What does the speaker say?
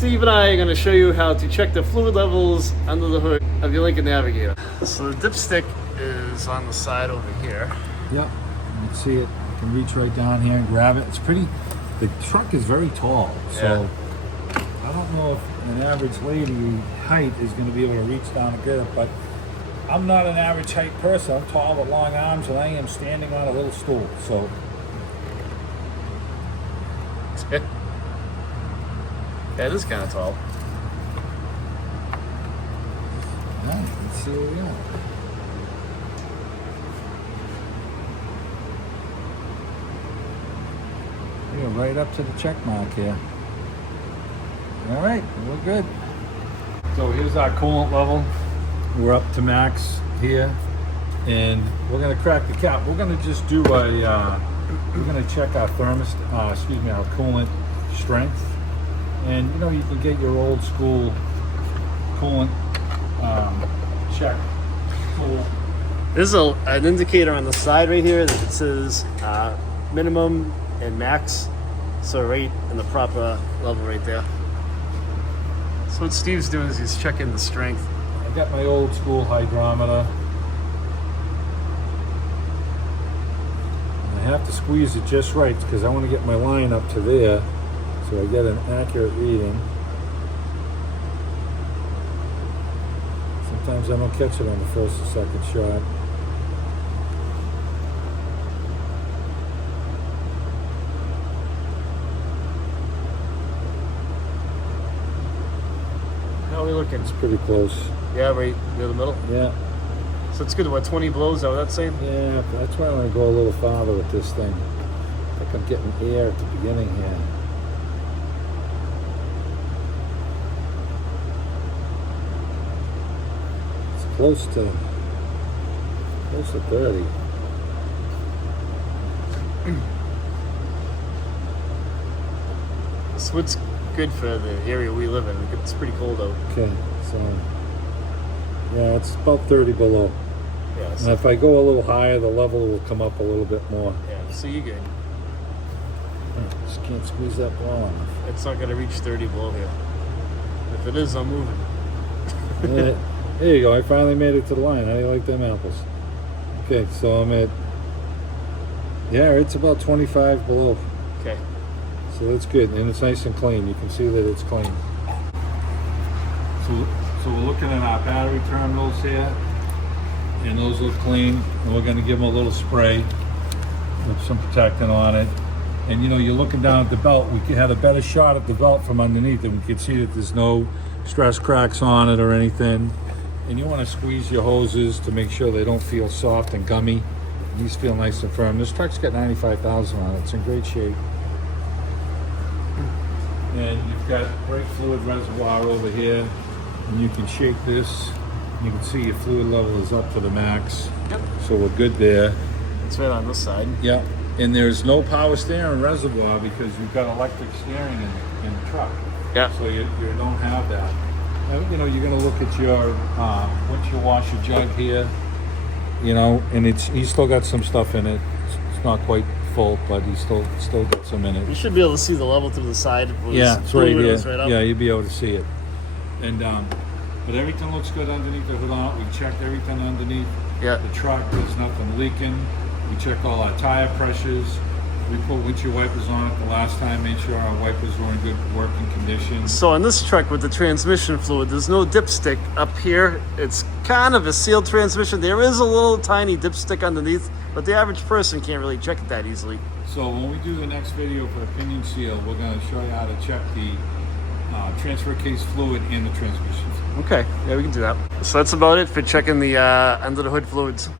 Steve and I are going to show you how to check the fluid levels under the hood of your Lincoln Navigator. So the dipstick is on the side over here. Yep, you can see it. You can reach right down here and grab it. It's pretty, the truck is very tall, so I don't know if an average lady height is going to be able to reach down and get it, but I'm not an average height person. I'm tall with long arms, and I am standing on a little stool, so. Yeah, it is kind of tall. All right, let's see what we got. We're right up to the check mark here. All right, we're good. So here's our coolant level. We're up to max here, and we're gonna crack the cap. We're gonna just do a, we're gonna check our our coolant strength. And you know, you can get your old school coolant check. Cool. There's an indicator on the side right here that says minimum and max. So right in the proper level right there. So what Steve's doing is he's checking the strength. I got my old school hydrometer. And I have to squeeze it just right because I want to get my line up to there so I get an accurate reading. Sometimes I don't catch it on the first or second shot. How are we looking? It's pretty close. Yeah, right near the middle. Yeah. So it's good. What, 20 blows? Is that what that's saying? Yeah, that's why I want to go a little farther with this thing. I think I'm getting air at the beginning here. It's close to 30. So what's good for the area we live in? It's pretty cold out. Okay, so yeah, it's about 30 below. Yeah. And So, if I go a little higher, the level will come up a little bit more. yeah. So you're good. Just can't squeeze that ball enough. It's not gonna reach 30 below here. If it is, I'm moving. Yeah, there you go. I finally made it to the line. How do you like them apples? Okay, so I'm at, yeah, it's about 25 below. Okay. So that's good, and it's nice and clean. You can see that it's clean. So we're looking at our battery terminals here, and those look clean. And we're going to give them a little spray with some protectant on it. And you know, you're looking down at the belt. We had a better shot at the belt from underneath, and we can see that there's no stress cracks on it or anything. And you want to squeeze your hoses to make sure they don't feel soft and gummy. These feel nice and firm. This truck's got 95,000 on it. It's in great shape. And you've got brake fluid reservoir over here, and you can shake this. You can see your fluid level is up to the max. Yep. So we're good there. It's right on this side. Yep. And there's no power steering reservoir because you've got electric steering in the truck. Yeah. So you don't have that. You know, you're gonna look at your windshield washer jug here. You know, and he's still got some stuff in it. It's not quite full, but he's still got some in it. You should be able to see the level to the side. Yeah, it's right here. Right up. Yeah, you'll be able to see it. And but everything looks good underneath the hood on it. We checked everything underneath the truck. There's nothing leaking. We checked all our tire pressures. We put windshield wipers on it the last time, made sure our wipers were in good working condition. So on this truck with the transmission fluid, there's no dipstick up here. It's kind of a sealed transmission. There is a little tiny dipstick underneath, but the average person can't really check it that easily. So when we do the next video for the pinion seal, we're going to show you how to check the transfer case fluid and the transmission fluid. Okay, yeah, we can do that. So that's about it for checking the under the hood fluids.